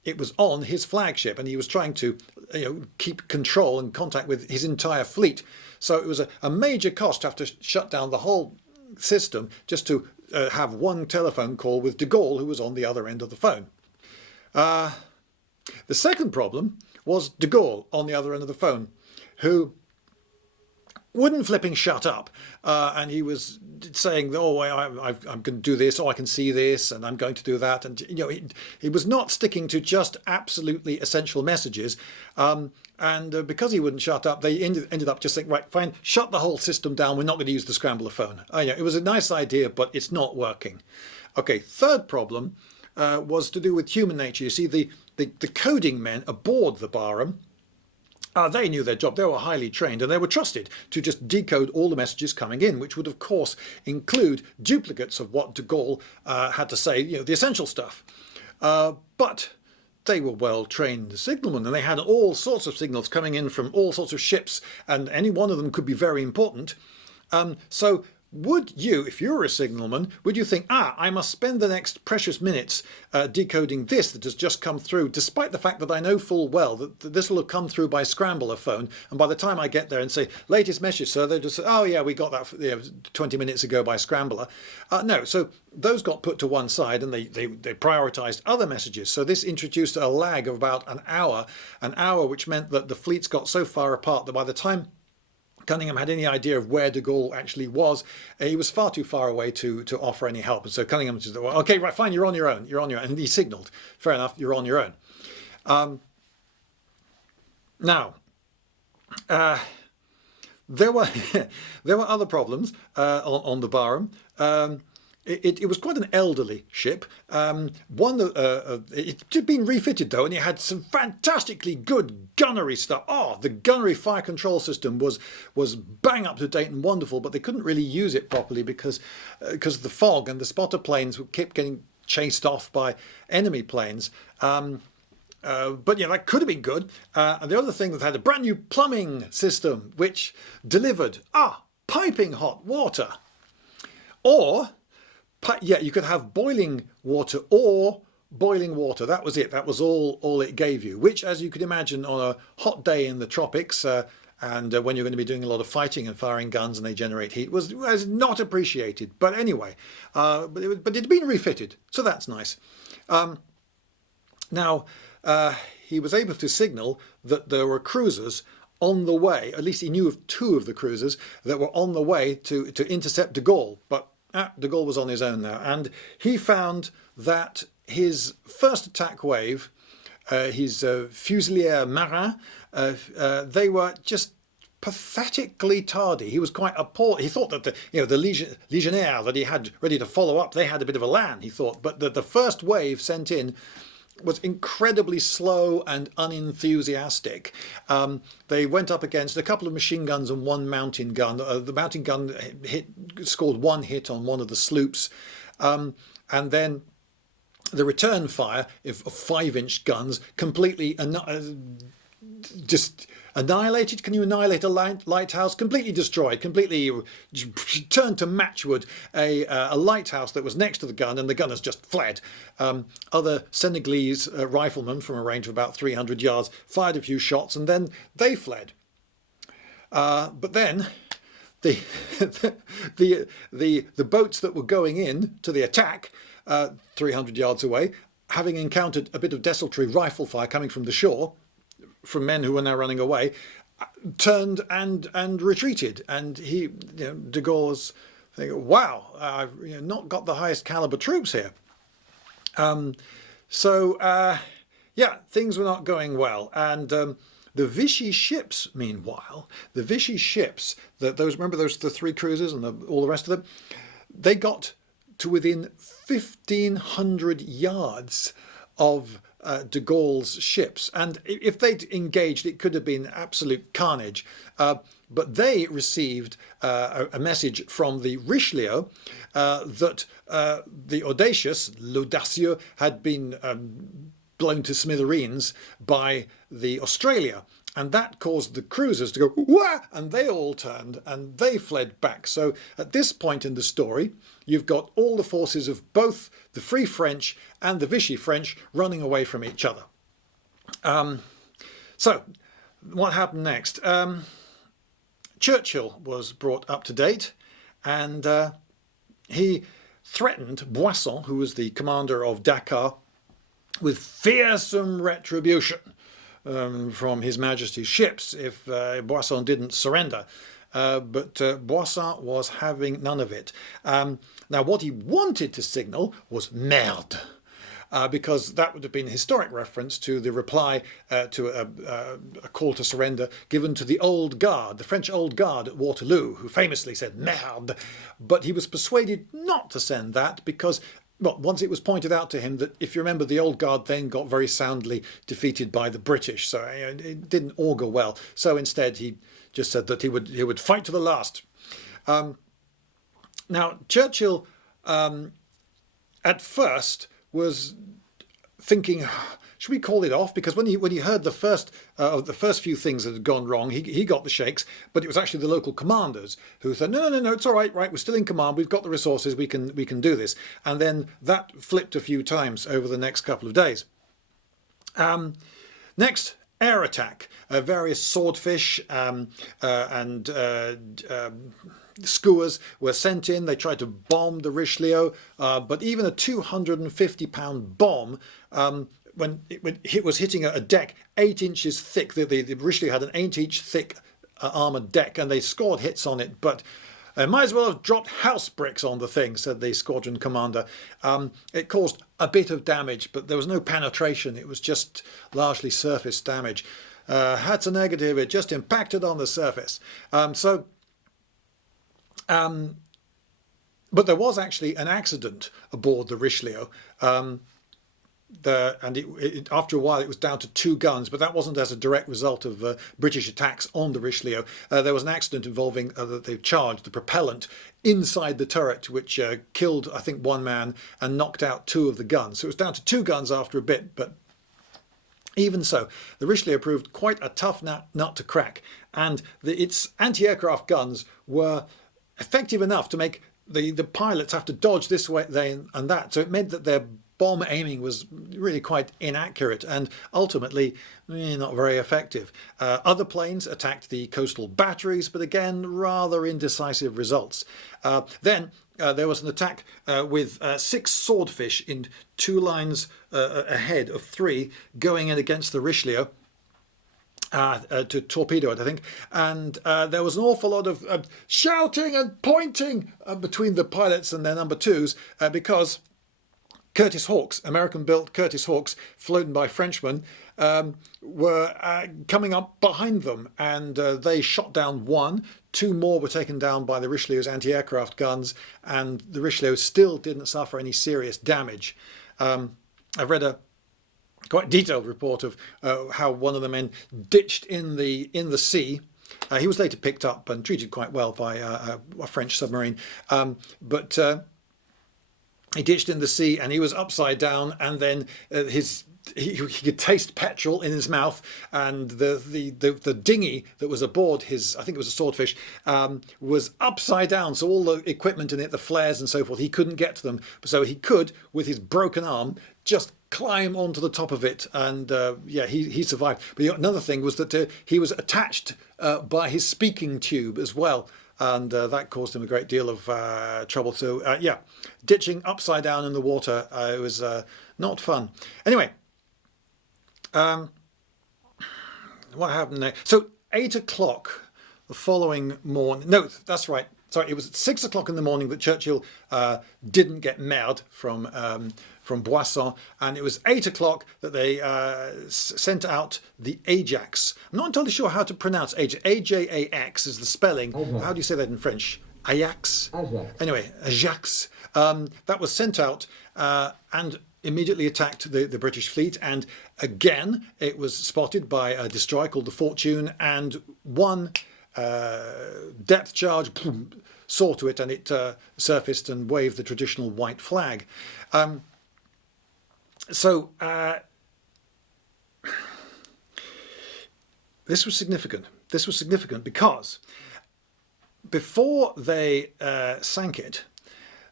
it was on his flagship, and he was trying to keep control and contact with his entire fleet. So it was a major cost to have to shut down the whole system just to have one telephone call with de Gaulle, who was on the other end of the phone. The second problem was de Gaulle on the other end of the phone, who wouldn't flipping shut up, and he was saying, "Oh, I'm going to do this. Oh, I can see this, and I'm going to do that." And he was not sticking to just absolutely essential messages. And because he wouldn't shut up, they ended up just saying, "Right, fine, shut the whole system down. We're not going to use the scrambler phone." It was a nice idea, but it's not working. Okay, third problem was to do with human nature. You see, the coding men aboard the Barham. They knew their job. They were highly trained, and they were trusted to just decode all the messages coming in, which would of course include duplicates of what de Gaulle had to say, the essential stuff. But they were well-trained signalmen, and they had all sorts of signals coming in from all sorts of ships, and any one of them could be very important. So would you, if you were a signalman, would you think, I must spend the next precious minutes decoding this that has just come through, despite the fact that I know full well that this will have come through by scrambler phone, and by the time I get there and say, latest message, sir, they just say, oh yeah, we got that 20 minutes ago by scrambler. No, so those got put to one side, and they prioritised other messages. So this introduced a lag of about an hour, which meant that the fleets got so far apart that by the time Cunningham had any idea of where de Gaulle actually was, he was far too far away to offer any help. And so Cunningham just said, well, okay, right, fine, you're on your own. And he signalled, fair enough, you're on your own. Now, there were other problems on the Barham. It was quite an elderly ship. It had been refitted though, and it had some fantastically good gunnery stuff. The gunnery fire control system was bang up to date and wonderful, but they couldn't really use it properly because of the fog, and the spotter planes kept getting chased off by enemy planes. But that could have been good. And the other thing that had a brand new plumbing system which delivered piping hot water, or you could have boiling water or boiling water. That was it. That was all it gave you, which, as you could imagine, on a hot day in the tropics, and when you're going to be doing a lot of fighting and firing guns and they generate heat, was not appreciated. But anyway, but it had been refitted, so that's nice. Now, he was able to signal that there were cruisers on the way. At least he knew of two of the cruisers that were on the way to intercept de Gaulle, but de Gaulle was on his own now, and he found that his first attack wave, his Fusiliers Marins, they were just pathetically tardy. He was quite appalled. He thought that the Legionnaires that he had ready to follow up, they had a bit of a land, he thought, but the first wave sent in was incredibly slow and unenthusiastic. They went up against a couple of machine guns and one mountain gun. The mountain gun scored one hit on one of the sloops, and then the return fire of 5-inch guns completely just annihilated. Can you annihilate a lighthouse? Completely destroyed, completely turned to matchwood a lighthouse that was next to the gun, and the gun has just fled. Other Senegalese riflemen from a range of about 300 yards fired a few shots, and then they fled. But then the boats that were going in to the attack 300 yards away, having encountered a bit of desultory rifle fire coming from the shore, from men who were now running away, turned and retreated. And he, de Gaulle's thinking, wow, I've not got the highest caliber troops here. Things were not going well. And The Vichy ships, meanwhile, the Vichy ships, remember the three cruisers and all the rest of them, they got to within 1,500 yards of de Gaulle's ships. And if they'd engaged, it could have been absolute carnage. But they received a message from the Richelieu that the l'audacieux, had been blown to smithereens by the Australia. And that caused the cruisers to go, wah! And they all turned and they fled back. So at this point in the story, you've got all the forces of both the Free French and the Vichy French running away from each other. So what happened next? Churchill was brought up to date, and he threatened Boisson, who was the commander of Dakar, with fearsome retribution from His Majesty's ships if Boisson didn't surrender. But Boisson was having none of it. Now, what he wanted to signal was merde, because that would have been a historic reference to the reply to a call to surrender given to the Old Guard, the French Old Guard at Waterloo, who famously said merde. But he was persuaded not to send that because, well, once it was pointed out to him that, if you remember, the Old Guard then got very soundly defeated by the British, so it didn't augur well. So instead he just said that he would fight to the last. Now, Churchill at first was thinking, should we call it off? Because when he heard the first few things that had gone wrong, he got the shakes. But it was actually the local commanders who said, no, it's all right, we're still in command, we've got the resources, we can do this. And then that flipped a few times over the next couple of days. Next, air attack. Various swordfish and skuas were sent in. They tried to bomb the Richelieu, but even a 250-pound bomb, when it was hitting a deck 8 inches thick, the Richelieu had an 8-inch thick armoured deck, and they scored hits on it, but might as well have dropped house bricks on the thing, said the squadron commander. It caused a bit of damage, but there was no penetration. It was just largely surface damage. That's a negative. It just impacted on the surface. But there was actually an accident aboard the Richelieu. After a while it was down to 2 guns, but that wasn't as a direct result of British attacks on the Richelieu. There was an accident involving the charge, the propellant, inside the turret, which killed, I think, 1 man and knocked out 2 of the guns. So it was down to 2 guns after a bit, but even so, the Richelieu proved quite a tough nut to crack, and its anti-aircraft guns were effective enough to make the pilots have to dodge this way and that. So it meant that their bomb aiming was really quite inaccurate and ultimately not very effective. Other planes attacked the coastal batteries, but again, rather indecisive results. Then there was an attack with 6 swordfish in 2 lines ahead of 3 going in against the Richelieu. To torpedo it, I think, and there was an awful lot of shouting and pointing between the pilots and their number 2s because Curtiss Hawks, American-built Curtiss Hawks, flown by Frenchmen, were coming up behind them, and they shot down 1. 2 more were taken down by the Richelieu's anti-aircraft guns, and the Richelieu still didn't suffer any serious damage. I've read a quite detailed report of how one of the men ditched in the sea. He was later picked up and treated quite well by a French submarine, but he ditched in the sea and he was upside down, and then he could taste petrol in his mouth, and the dinghy that was aboard his, I think it was a swordfish, was upside down, so all the equipment in it, the flares and so forth, he couldn't get to them, so he could, with his broken arm, just climb onto the top of it, and he survived. But another thing was that he was attached by his speaking tube as well, and that caused him a great deal of trouble. So ditching upside down in the water, it was not fun. Anyway, what happened next? So 8 o'clock the following morning, no, that's right, sorry, it was at 6 o'clock in the morning that Churchill didn't get mad from from Boisson, and it was 8 o'clock that they sent out the Ajax. I'm not entirely sure how to pronounce Ajax. Ajax is the spelling. Ajax. How do you say that in French? Ajax? Ajax. Anyway, Ajax. That was sent out and immediately attacked the British fleet, and again it was spotted by a destroyer called the Fortune, and one depth charge saw to it, and it surfaced and waved the traditional white flag. This was significant. This was significant because before they sank it,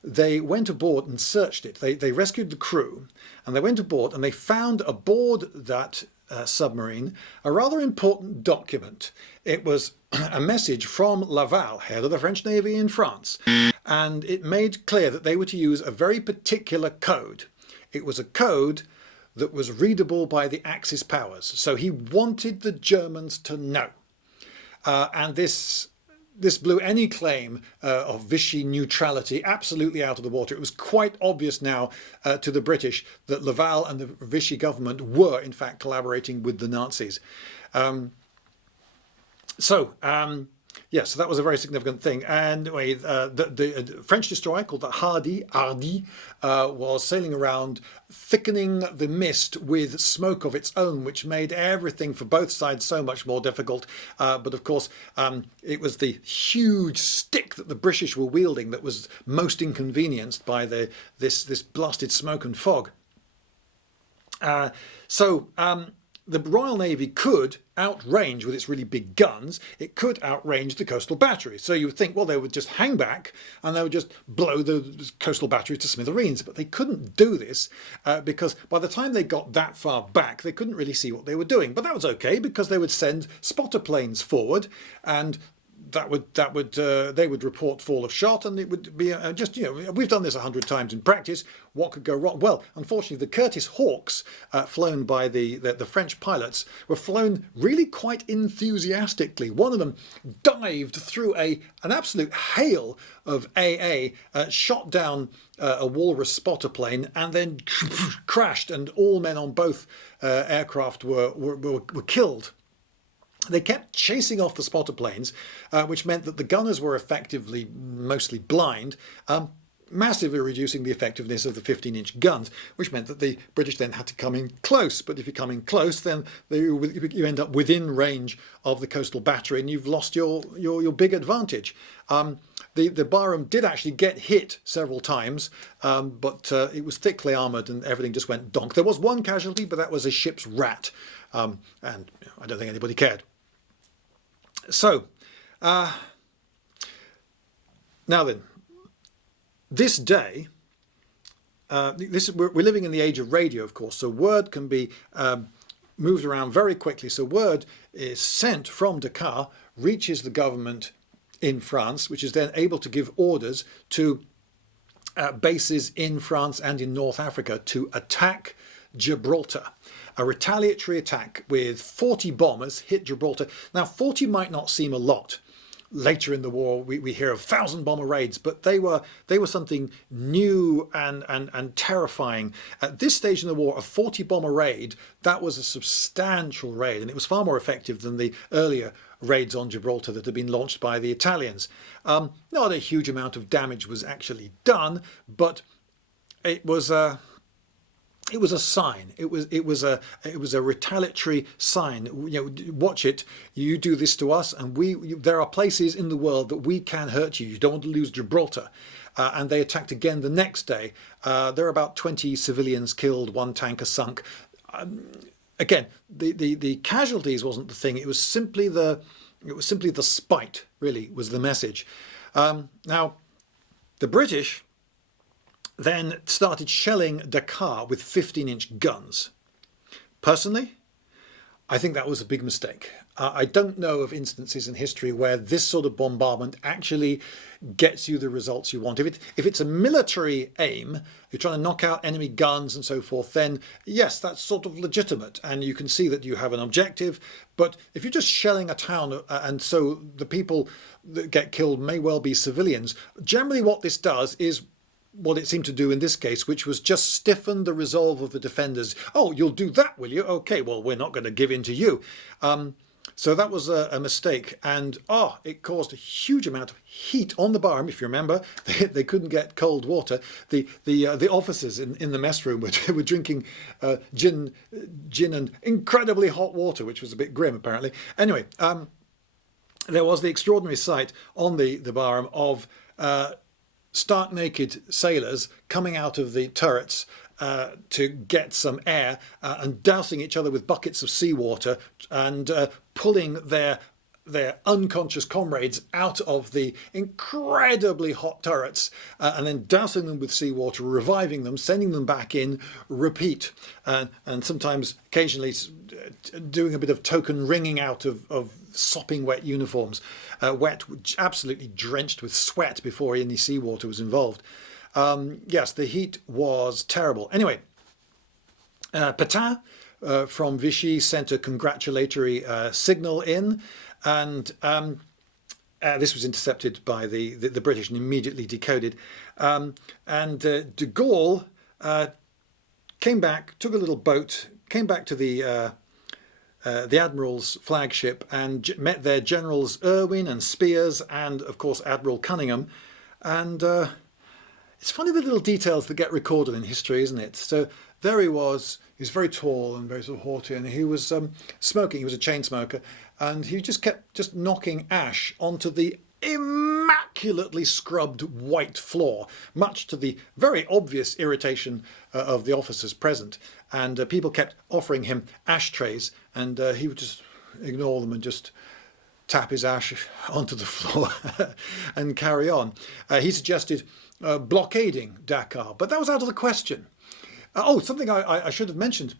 they went aboard and searched it. They rescued the crew, and they went aboard and they found aboard that submarine a rather important document. It was a message from Laval, head of the French Navy in France, and it made clear that they were to use a very particular code. It was a code that was readable by the Axis powers. So he wanted the Germans to know. And this blew any claim of Vichy neutrality absolutely out of the water. It was quite obvious now to the British that Laval and the Vichy government were in fact collaborating with the Nazis. Yes, so that was a very significant thing. And anyway, the French destroyer called the Hardy was sailing around, thickening the mist with smoke of its own, which made everything for both sides so much more difficult. But of course, it was the huge stick that the British were wielding that was most inconvenienced by this blasted smoke and fog. The Royal Navy could outrange, with its really big guns, it could outrange the coastal batteries. So you would think, well, they would just hang back and they would just blow the coastal batteries to smithereens. But they couldn't do this because by the time they got that far back, they couldn't really see what they were doing. But that was okay, because they would send spotter planes forward, and they would report fall of shot, and it would be we've done this 100 times in practice. What could go wrong? Well, unfortunately, the Curtiss Hawks flown by the French pilots were flown really quite enthusiastically. One of them dived through an absolute hail of AA, shot down a walrus spotter plane, and then crashed, and all men on both aircraft were killed. They kept chasing off the spotter planes, which meant that the gunners were effectively mostly blind, massively reducing the effectiveness of the 15-inch guns, which meant that the British then had to come in close. But if you come in close, then you end up within range of the coastal battery, and you've lost your big advantage. The Barham did actually get hit several times, but it was thickly armoured and everything just went donk. There was one casualty, but that was a ship's rat, and I don't think anybody cared. So, now then, this day, we're living in the age of radio, of course, so word can be moved around very quickly. So word is sent from Dakar, reaches the government in France, which is then able to give orders to bases in France and in North Africa to attack Gibraltar. A retaliatory attack with 40 bombers hit Gibraltar. Now, 40 might not seem a lot. Later in the war, we hear of 1,000 bomber raids, but they were something new and terrifying. At this stage in the war, a 40 bomber raid, that was a substantial raid, and it was far more effective than the earlier raids on Gibraltar that had been launched by the Italians. Not a huge amount of damage was actually done, but it was a sign. It was a retaliatory sign. Watch it. You do this to us, and there are places in the world that we can hurt you. You don't want to lose Gibraltar. And they attacked again the next day. There are about 20 civilians killed, one tanker sunk. Again, the casualties wasn't the thing. It was simply the spite. Really, was the message. Now, the British then started shelling Dakar with 15-inch guns. Personally, I think that was a big mistake. I don't know of instances in history where this sort of bombardment actually gets you the results you want. If it's a military aim, you're trying to knock out enemy guns and so forth, then yes, that's sort of legitimate, and you can see that you have an objective. But if you're just shelling a town, and so the people that get killed may well be civilians, generally what this does is what it seemed to do in this case, which was just stiffen the resolve of the defenders. Oh, you'll do that, will you? Okay, well, we're not going to give in to you. So that was a mistake, and it caused a huge amount of heat on the barroom. If you remember, they couldn't get cold water. The officers in the mess room were drinking gin and incredibly hot water, which was a bit grim apparently. Anyway, there was the extraordinary sight on the barroom of stark naked sailors coming out of the turrets to get some air and dousing each other with buckets of seawater and pulling their unconscious comrades out of the incredibly hot turrets and then dousing them with seawater, reviving them, sending them back in, repeat, and sometimes occasionally doing a bit of token wringing out of sopping wet uniforms, wet, absolutely drenched with sweat before any seawater was involved. Yes, the heat was terrible. Anyway, Pétain from Vichy sent a congratulatory signal in, and this was intercepted by the British and immediately decoded. And de Gaulle came back, took a little boat, came back to the Admiral's flagship and met their Generals Irwin and Spears and, of course, Admiral Cunningham. And it's funny the little details that get recorded in history, isn't it? So there he was very tall and very sort of haughty, and he was smoking, he was a chain smoker, and he just kept knocking ash onto the immaculately scrubbed white floor, much to the very obvious irritation of the officers present. And people kept offering him ashtrays, and he would just ignore them and just tap his ash onto the floor and carry on. He suggested blockading Dakar, but that was out of the question. Something I should have mentioned.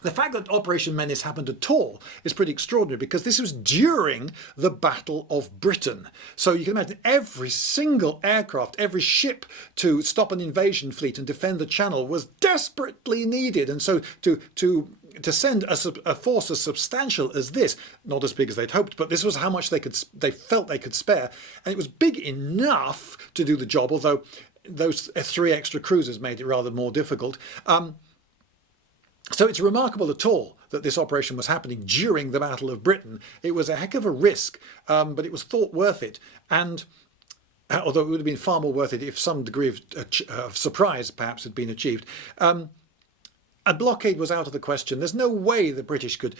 The fact that Operation Menace happened at all is pretty extraordinary, because this was during the Battle of Britain. So you can imagine every single aircraft, every ship to stop an invasion fleet and defend the Channel was desperately needed. And so to send a force as substantial as this, not as big as they'd hoped, but this was how much they felt they could spare. And it was big enough to do the job, although those 3 extra cruisers made it rather more difficult. So it's remarkable at all that this operation was happening during the Battle of Britain. It was a heck of a risk, but it was thought worth it. And although it would have been far more worth it if some degree of surprise perhaps had been achieved, a blockade was out of the question. There's no way the British could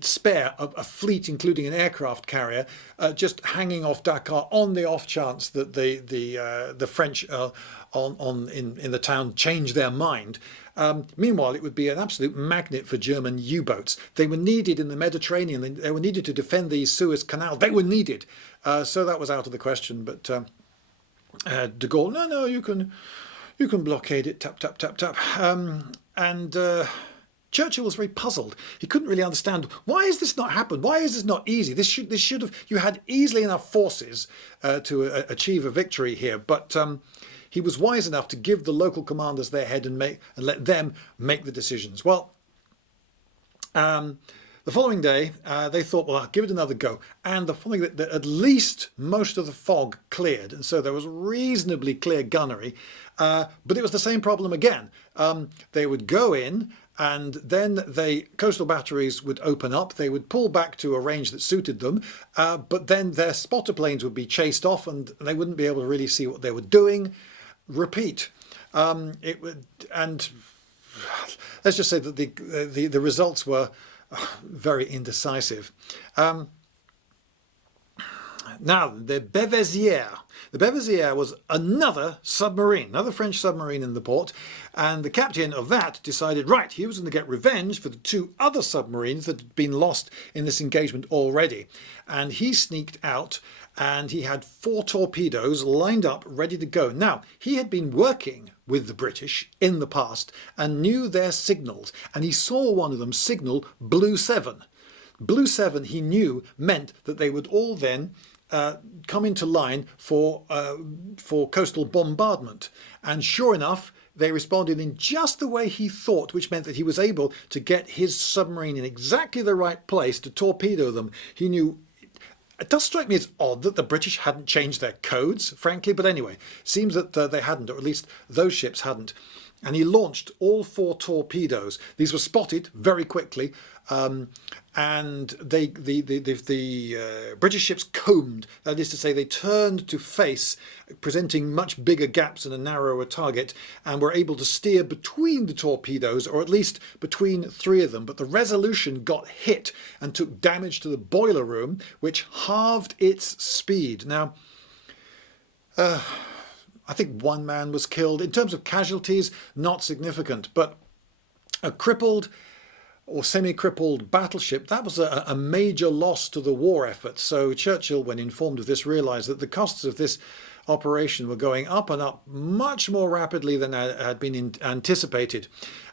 spare a fleet, including an aircraft carrier, just hanging off Dakar on the off chance that the French in the town change their mind. Meanwhile, it would be an absolute magnet for German U-boats. They were needed in the Mediterranean. They were needed to defend the Suez Canal. They were needed. So that was out of the question. But de Gaulle, no, you can blockade it, tap, tap, tap, tap. And Churchill was very puzzled. He couldn't really understand, why has this not happened? Why is this not easy? This should have, you had easily enough forces to achieve a victory here. But he was wise enough to give the local commanders their head and let them make the decisions. Well, the following day, they thought, well, I'll give it another go. And the following day, at least most of the fog cleared. And so there was reasonably clear gunnery. But it was the same problem again. They would go in, and then the coastal batteries would open up. They would pull back to a range that suited them. But then their spotter planes would be chased off, and they wouldn't be able to really see what they were doing. Repeat. And let's just say that the results were very indecisive. Now, the Beauvaisière. The Beauvaisière was another submarine, another French submarine in the port, and the captain of that decided, right, he was going to get revenge for the 2 other submarines that had been lost in this engagement already. And he sneaked out, and he had 4 torpedoes lined up, ready to go. Now, he had been working with the British in the past and knew their signals, and he saw one of them signal Blue 7. Blue 7, he knew, meant that they would all then come into line for coastal bombardment. And sure enough, they responded in just the way he thought, which meant that he was able to get his submarine in exactly the right place to torpedo them. He knew It does strike me as odd that the British hadn't changed their codes, frankly, but anyway, seems that they hadn't, or at least those ships hadn't. And he launched all 4 torpedoes. These were spotted very quickly, and the British ships combed. That is to say, they turned to face, presenting much bigger gaps and a narrower target, and were able to steer between the torpedoes, or at least between 3 of them. But the Resolution got hit and took damage to the boiler room, which halved its speed. Now, I think 1 man was killed. In terms of casualties, not significant, but a crippled or semi-crippled battleship, that was a major loss to the war effort. So Churchill, when informed of this, realised that the costs of this operation were going up and up much more rapidly than had been anticipated.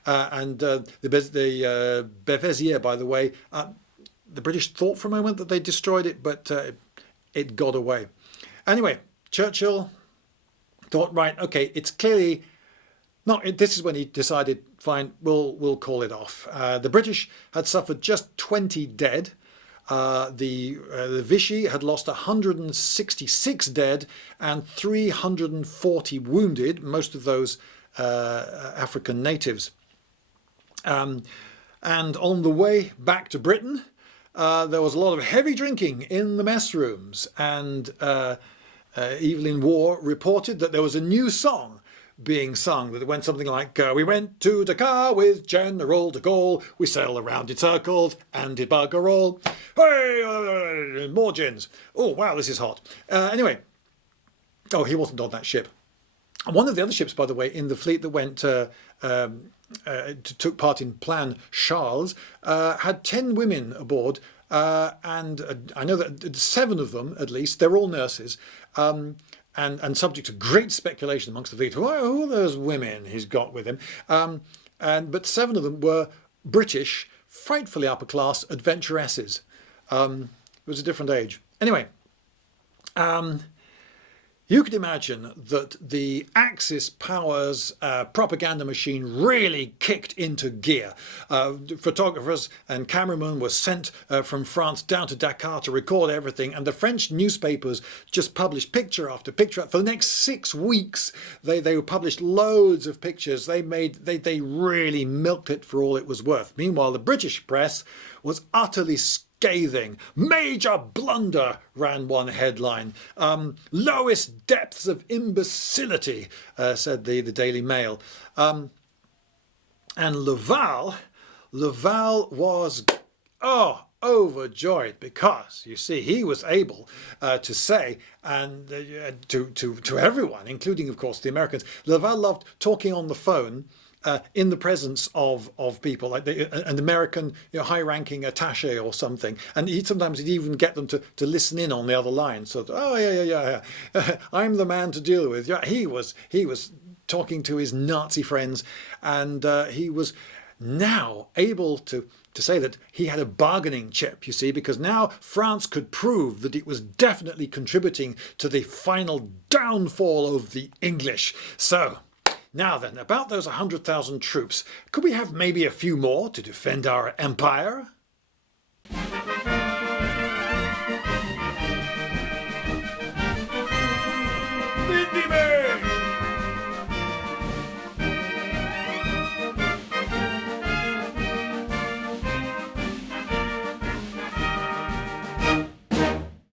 The Béziers, by the way, the British thought for a moment that they destroyed it, but it got away. Anyway, Churchill thought, right, okay, it's clearly not. This is when he decided, fine, we'll call it off. The British had suffered just 20 dead. The Vichy had lost 166 dead and 340 wounded, most of those African natives. And on the way back to Britain, there was a lot of heavy drinking in the mess rooms, and Evelyn Waugh reported that there was a new song being sung that went something like, we went to Dakar with General de Gaulle, we sailed around in circles and did bugger all. Hey, more gins. Oh, wow, this is hot. Anyway, oh, he wasn't on that ship. One of the other ships, by the way, in the fleet that went took part in Plan Charles, had 10 women aboard, and I know that 7 of them, at least, they're all nurses, and subject to great speculation amongst the fleet. Who are those women he's got with him? But 7 of them were British, frightfully upper class adventuresses. It was a different age. Anyway, you could imagine that the Axis powers propaganda machine really kicked into gear. Photographers and cameramen were sent from France down to Dakar to record everything, and the French newspapers just published picture after picture. For the next 6 weeks, they published loads of pictures. They really milked it for all it was worth. Meanwhile, the British press was utterly scathing. Major blunder, ran one headline. Lowest depths of imbecility, said the Daily Mail. And Laval was, overjoyed, because, you see, he was able to say, and to everyone, including, of course, the Americans, Laval loved talking on the phone in the presence of people, like an American high-ranking attaché or something, and sometimes he'd even get them to listen in on the other line. So, yeah, I'm the man to deal with. Yeah, he was talking to his Nazi friends, and he was now able to say that he had a bargaining chip, you see, because now France could prove that it was definitely contributing to the final downfall of the English. So, now then, about those 100,000 troops, could we have maybe a few more to defend our empire?